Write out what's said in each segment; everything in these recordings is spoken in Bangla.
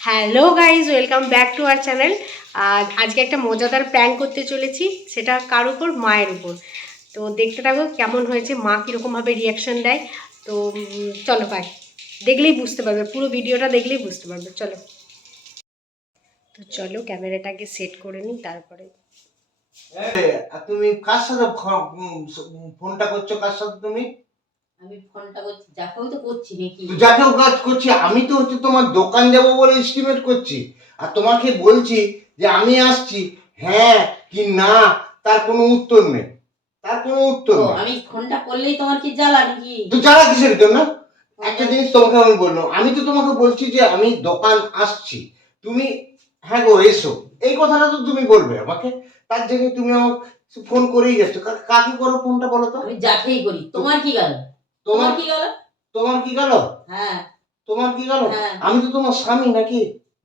Hello guys, welcome back to our channel. আর আজকে একটা মজাদার প্র্যাঙ্ক করতে চলেছি, সেটা কার উপর? মায়ের উপর। তো দেখতে থাকো কেমন হয়েছে, মা কীরকমভাবে রিয়াকশন দেয়। তো চলো ভাই, দেখলেই বুঝতে পারবে, পুরো ভিডিওটা দেখলেই বুঝতে পারবে। চলো তো চলো ক্যামেরাটাকে সেট করে নিই, তারপরে। তুমি কার সাথে ফোনটা করছো? কার সাথে তুমি? আমি ফোনটা করছি, যাকেও তো করছি নাকি? তো যাকেও কাজ করছি, আমি তো হচ্ছে তোমার দোকান যাবো বলে এস্টিমেট করছি, আর তোমাকে বলছি যে আমি আসছি, হ্যাঁ কি না তার কোনো উত্তর নেই, তার কোনো উত্তর নেই। আমি ফোনটা করলেই তোমার কি জ্বালা নাকি? তো জ্বালা কিসের জন্য? একটা জিনিস তোমাকে আমি বললাম, আমি তো তোমাকে বলছি যে আমি দোকান আসছি, তুমি হ্যাঁ গো এসো, এই কথাটা তো তুমি বলবে আমাকে। তার জায়গায় তুমি আমাকে ফোন করেই যাচ্ছ। কাকে করো ফোনটা বলো তো? আমি যাকেই করি, তোমার কি গেল? তোমার কি গেল? তোমার কি গেল? হ্যাঁ, তোমার কি গেল? হ্যাঁ। আমি তো তোমার স্বামী নাকি?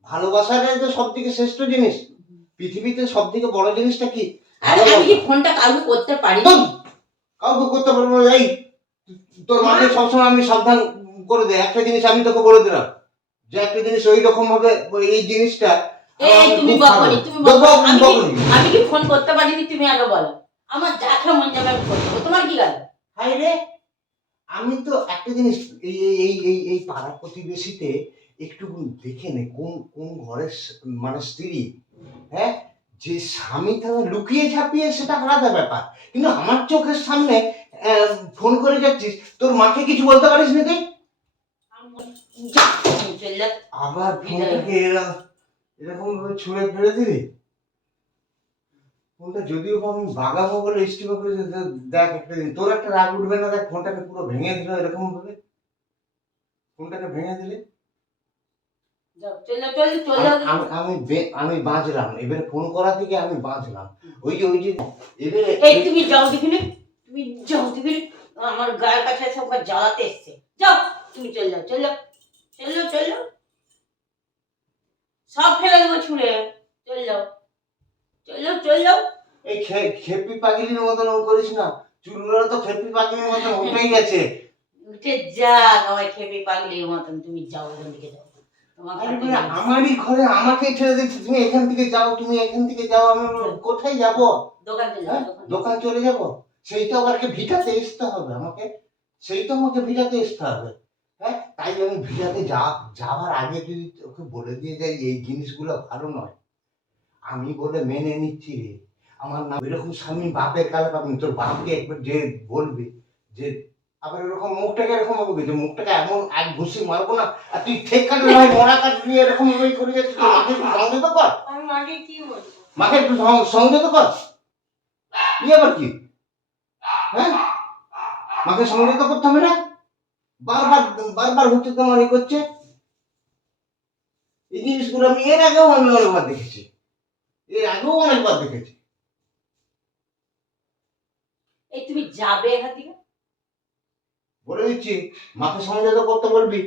ভালোবাসাটাই তো সব থেকে শ্রেষ্ঠ জিনিস পৃথিবীতে। সব থেকে বড় জিনিসটা কি? আরে আমি কি ফোনটা কাউকে করতে পারি? কাউকে করতে পারবো? এই তোর মাকে সবসময় আমি সাবধান করে দেয় একটা জিনিস, আমি তোকে বলে দিলাম যে একটা জিনিস ওই রকম ভাবে এই জিনিসটা। এই তুমি বকনি, তুমি বকনি। আমি কি ফোন করতে পারিনি? তুমি আগে বলো। আমার যাকে মন যাবে আমি করতে পারবো। তোমার কি গেল? হাই রে, আমি তো একটা জিনিস, এই এই এই এই পাড়া প্রতিবেশীতে একটু দেখে নে কোন কোন ঘরের মানে স্ত্রী, হ্যাঁ, যে স্বামী তাহলে লুকিয়ে ঝাঁপিয়ে সেটা আলাদা ব্যাপার, কিন্তু আমার চোখের সামনে ফোন করে যাচ্ছিস, তোর মাকে কিছু বলতে পারিস না তুই? আবার ফোনটাকে এরকম ভাবে ছুঁড়ে ফেলে দিলি। ফোনটা যদিও আমি বাগাবো বলে স্টিমে করে দেখ একটা দিন তোর একটা রাগ উঠবে না? দেখ ফোনটাকে পুরো ভেঙে দিল এরকম ভাবে, ফোনটাকে ভেঙে দিলে। আমি বাঁচলাম, এবারে ফোন করা থেকে আমি বাঁচলাম। ওই যে এবারে তুমি যাও দেখিনি, তুমি যাও দেখিনি, আমার গায়ের কাছে সব জ্বালাতে এসছে। যাও তুমি, চল যাও, চল যাও, চল যাও, চল যাও, সব ফেলে দেবো ছুঁড়ে। চল যাও, চল যাও, চল যাও। এই খেপি পাগলির মতন করিস না, চুলগুলো তো খেপি পাগলির মতন উঠেই গেছে। উঠে যা, নয় খেপি পাগলির মতন। তুমি যাও, এখান থেকে যাও। আমারই ঘরে আমাকে ছেড়ে দিচ্ছি, তুমি এখান থেকে যাও, তুমি এখান থেকে যাও, আমি কোথায় যাব? দোকান চলে যাব? সেই তো আবার ভিটাতে আসতে হবে আমাকে, সেই তো আমাকে ভিটাতে আসতে হবে। হ্যাঁ, তাই আমি ভিটাতে যাওয়ার আগে যদি ওকে বলে দিয়ে যাই এই জিনিসগুলো ভালো নয়, আমি বলে মেনে নিচ্ছি রে, আমার নাম এরকম স্বামী বাপের কালে পাবনি। তোর বাপকে একবার যে বলবি যে আবার এরকম মুখটাকে এরকম হবে যে মুখটাকে এমন এক ঘুষি মারবো না, আর তুই ঠিক কাটে ভাই মরা কাট নিয়ে এরকম ভাবেই করে যাচ্ছিস। মাকে একটু সংযত কর, আমি মাকে কি বলবো? মাকে একটু সংযত কর। ই আবার কি? হ্যাঁ, মাকে সংযত করতে হবে না? বারবার বারবার হচ্ছে তোমার এই করছে। এই জিনিসগুলো আমি এর আগেও অনেকবার দেখেছি, এই তুমি যাবে এখান থেকে, বলে দিচ্ছি। মাকে সংযত করতে বলবি,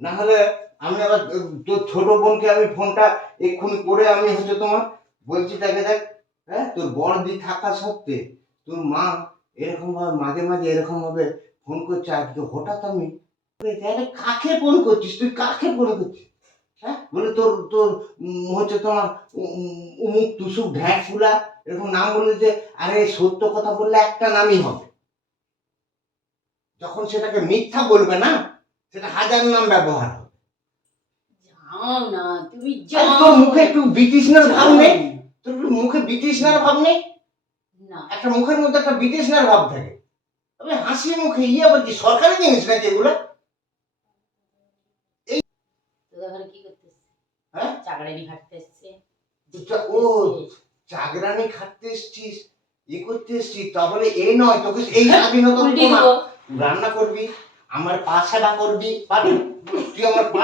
না হলে আমি আবার তোর ছোট বোনকে আমি ফোনটা এক্ষুনি করে আমি হচ্ছে তোমার বলছি, তাকে দেখ, হ্যাঁ, তোর বড়দি থাকা সত্ত্বে তোর মা এরকম ভাবে মাঝে মাঝে এরকম ভাবে ফোন করছে। আজকে হঠাৎ আমি কাকে ফোন করছিস তুই? কাকে ফোন করছিস? হ্যাঁ, বলে তোর তোর হচ্ছে তোমার উমুক তুসুক ঢ্যাঁক ফুলা এরকম নাম বলে যে, আরে সত্য কথা বললে একটা নামই হবে, যখন সেটাকে মিথ্যা বলবে না সেটা হাজার নাম ব্যবহার হবে। যাও না, তুমি যাও। তোর মুখে একটু বিতৃষ্ণার ভাব নেই? তোর মুখে বিতৃষ্ণার ভাব নেই? না, একটা মুখের মধ্যে একটা বিতৃষ্ণার ভাব থাকে। তবে হাসি মুখে আবার কি সরকারি জিনিস নাকি এগুলো? এই তোদের ঘরে কি করতেছিস? হ্যাঁ, চাকরানি খাটতে এসছে। ও চাকরানি খাটতে এসছিস, করতে এসছিস, তাহলে এই নয় তোকে এই স্বাধীনতা রান্না করবি, আমার পা সেবা করবি, পারবি? তুই আমার পা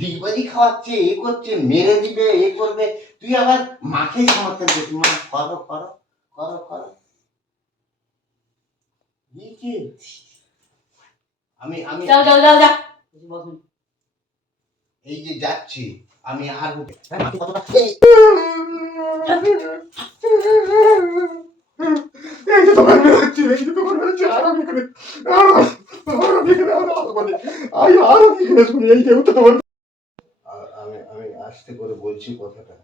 ডিগবাজি খাওয়াচ্ছে, এ করছে, মেরে দিবে, এ করবে, তুই আবার মাকেই সমর্থন করছিস। মা করো করো করো করো। আমি আমি যাও যাও যাও যাও, বসুন। এই যে যাচ্ছি আমি আর হ্যাঁ, মাকে কতটা এই যে দোকান বেরোচ্ছি, এই যে দোকান বেরোচ্ছি, আর আমি এখানে আর আমি এখানে শুনি এই কেউ তো তোমার আমি আমি আস্তে করে বলছি কথাটা।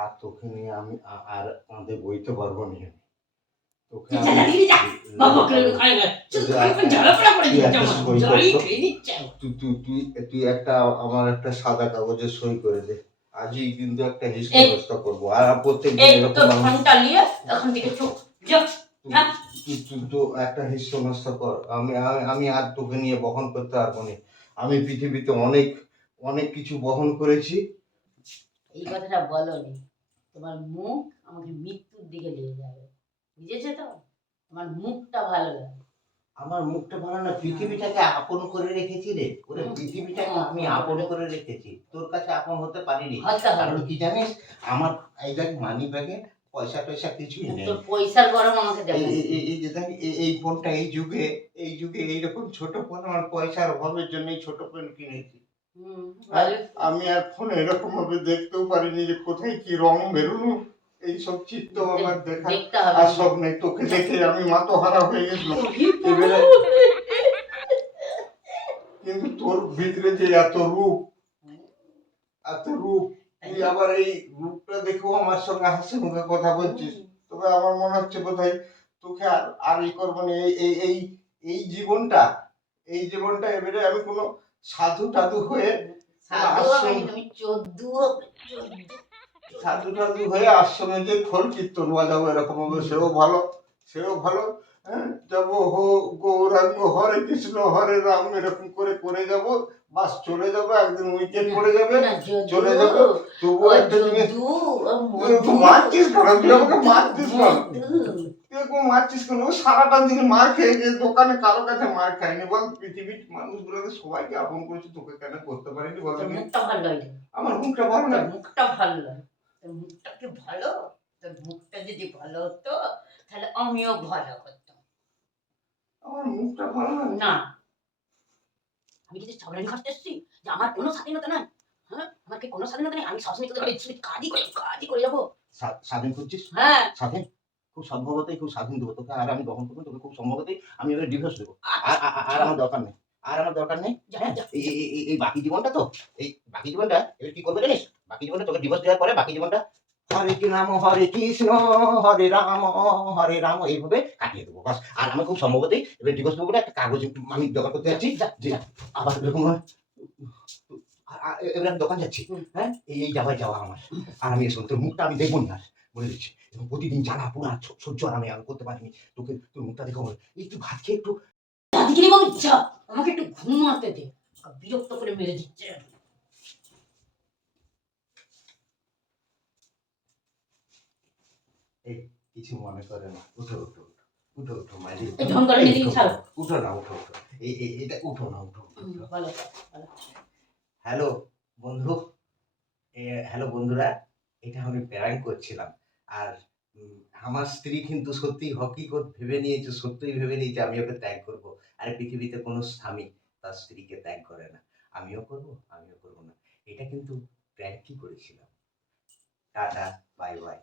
আর তোকে নিয়ে আমি আর কাঁধে বইতে পারবো না। তোকে যা, যা, যা, যা। বাবা করে খাই না। শুধু এখন ঝাড়াপড়া করে দিচ্ছে আমার। জড়ি খেয়ে নিচ্ছে। তুই একটা আমার একটা সাদা কাগজে সই করে দে। আজই কিন্তু একটা হিসাব ব্যবস্থা করবো। আর প্রত্যেকদিন এই এরকম তোর ফোনটা নিয়ে এখান থেকে চুপ যা। যা। তুই তো একটা হিসাব ব্যবস্থা কর। আমি আর তোকে নিয়ে বহন করতে পারবো না। আমি পৃথিবীতে অনেক অনেক কিছু বহন করেছি। এই কথাটা বলনি। তোমার মুখ আমাকে মৃত্যুর দিকে নিয়ে যাবে, বুঝেছো তো? তোমার মুখটা ভালো লাগে। আমার মুখটা ভালো না, পৃথিবীটাকে আপন করে রেখেছি রে। ওরে পৃথিবীটাকে আমি আপন করে রেখেছি, তোর কাছে আপন হতে পারিনি। কারণ কি জানিস, আমার এই দেখ মানি ব্যাগে পয়সা টয়সা কিছুই নেই। তোর পয়সার গরম আমাকে দেবে। এই যে দেখ এই ফোনটা এই যুগে এইরকম ছোট ফোন, আমার পয়সার অভাবের জন্য এই ছোট ফোন কিনেছি। আমি আর ফোনে এরকম ভাবে দেখতেও পারিনি যে কোথায় কি রং বেরোনো, এইসব চিত্র আমার দেখা আর সব নেই। তোকে দেখে আমি মাতোহারা হয়ে গেছিলাম। কিন্তু তোর ভিতরে যে এত রূপ, তুই আবার এই রূপটা দেখেও আমার সঙ্গে হাসি মুখে কথা বলছিস। তবে আমার মনে হচ্ছে বোধহয় তোকে আর ই করবো না। এই জীবনটা এবারে আমি কোনো সাধু টাধু হয়ে আশ্রমে যে খোল কীর্তন বাজাবো এরকম হবে, সেও ভালো। হ্যাঁ, যাবো গৌরাঙ্গ হরে কৃষ্ণ হরে রাম এরকম করে যাব, বাস চলে যাবো। একদিন উইকেট পড়ে যাবে, চলে যাবো। তবুও একটা জিনিস মারছিস কেন? তুই আমাকে মারছিস কেন? মারছিস কেন? সারাটা দিন মার খেয়ে গিয়ে দোকানে কারো কাছে মার খায়নি বল? পৃথিবীর মানুষগুলোকে সবাইকে আপন করেছি, তোকে কেন করতে পারিনি বল? মুখটা ভালো লাগে। আমার মুখটা ভালো না? মুখটা ভালো লাগে। তোর মুখটা কি ভালো? তোর মুখটা যদি ভালো হতো তাহলে আমিও ভালো করতাম। আমার মুখটা ভালো না। আমি কিছু ঝগড়ানি করতে এসেছি যে আমার কোনো স্বাধীনতা নাই? হ্যাঁ, আমার কি কোনো স্বাধীনতা নেই? আমি সবসময় তোদের কাজই করে যাবো। স্বাধীন করছিস? হ্যাঁ, স্বাধীন খুব সম্ভবতই খুব স্বাধীন দেবো তোকে। আর আমি গ্রহণ করবো তোকে, খুব সম্ভবতই আমি ওকে ডিভোর্স দেবো। আর আমার দরকার নেই, এই বাকি জীবনটা তো, এই বাকি জীবনটা এবার কি করবে জানিস? বাকি জীবনটা তোকে ডিভোর্স দেওয়ার পরে বাকি জীবনটা হরে কৃষ্ণ হরে রাম এইভাবে কাটিয়ে দেবো বাস। আর আমি খুব সম্ভবতই এবার ডিভোর্স দেবো বলে একটা কাগজ আমি জোগাড় করতে যাচ্ছি, যে আবার এরকম এবার আমি দোকান যাচ্ছি। হ্যাঁ, এই যাওয়া আমার। আর আমি এসব তোর মুখটা আমি দেখবো না, আর বলে দিচ্ছি। এবং প্রতিদিন জ্বালা পোড়া সহ্য আর আমি করতে পারিনি। তোর মুখটা দেখো, একটু ভাত খেয়ে একটু আমাকে একটু ঘুমাতে দে। বিরক্ত করে মেরে দিচ্ছে। এই কিছু মনে করে না, উঠো মাইরি, উঠো না। এটা উঠো না। হ্যালো বন্ধু, হ্যালো বন্ধুরা, এটা আমি প্র্যাঙ্ক করছিলাম। আর আমার স্ত্রী কিন্তু সত্যি হকিকত ভেবে নিয়েছে, সত্যিই ভেবে নিয়েছে আমি ওকে ত্যাগ করব। আর পৃথিবীতে কোনো স্বামী তার স্ত্রীকে ত্যাগ করে না। আমিও করব না। এটা কিন্তু প্র্যাঙ্কই করেছিলাম। Tata, bye bye.